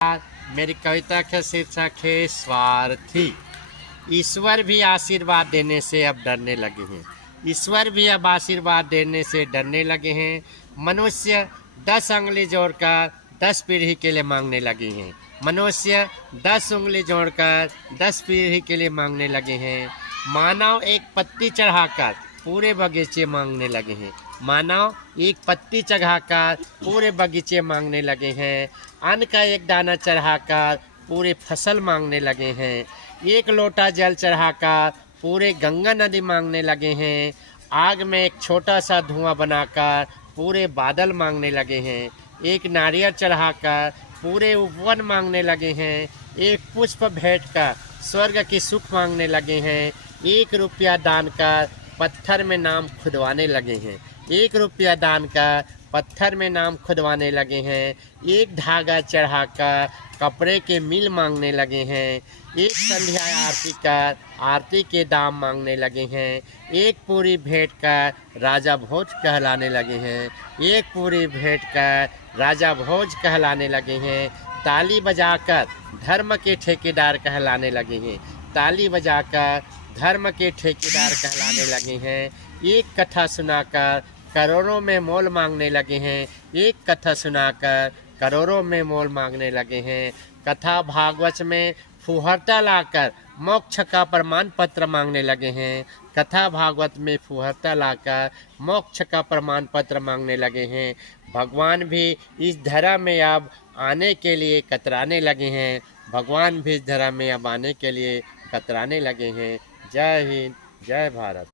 मेरी कविता का शीर्षक है स्वार्थी। ईश्वर भी आशीर्वाद देने से अब डरने लगे हैं। ईश्वर भी अब आशीर्वाद देने से डरने लगे हैं। मनुष्य 10 उंगली जोड़कर 10 पीढ़ी के लिए मांगने लगे हैं। मनुष्य 10 उंगली जोड़कर 10 पीढ़ी के लिए मांगने लगे हैं। मानव एक पत्ती चढ़ाकर पूरे बगीचे मांगने लगे हैं। मानव एक पत्ती चढ़ाकर पूरे बगीचे मांगने लगे हैं। अन्न का एक दाना चढ़ाकर पूरे फसल मांगने लगे हैं। एक लोटा जल चढ़ाकर पूरे गंगा नदी मांगने लगे हैं। आग में एक छोटा सा धुआं बनाकर पूरे बादल मांगने लगे हैं। एक नारियल चढ़ाकर पूरे उपवन मांगने लगे हैं। एक पुष्प भेंट कर स्वर्ग की सुख मांगने लगे हैं। 1 रुपया दान कर पत्थर में नाम खुदवाने लगे हैं। 1 रुपया दान कर पत्थर में नाम खुदवाने लगे हैं। एक धागा चढ़ाकर कपड़े के मिल मांगने लगे हैं। एक संध्या आरती कर आरती के दाम मांगने लगे हैं। एक पूरी भेंट कर राजा भोज कहलाने लगे हैं। एक पूरी भेंट कर राजा भोज कहलाने लगे हैं। ताली बजाकर धर्म के ठेकेदार कहलाने लगे हैं। ताली बजाकर धर्म के ठेकेदार कहलाने लगे हैं। एक कथा सुनाकर करोड़ों में मोल मांगने लगे हैं। एक कथा सुनाकर करोड़ों में मोल मांगने लगे हैं। कथा भागवत में फुहरता लाकर मोक्ष का प्रमाण पत्र मांगने लगे हैं। कथा भागवत में फुहरता लाकर मोक्ष का प्रमाण पत्र मांगने लगे हैं। भगवान भी इस धर्म में अब आने के लिए कतराने लगे हैं। भगवान भी इस धर्म में अब आने के लिए कतराने लगे हैं। जय हिंद, जय भारत।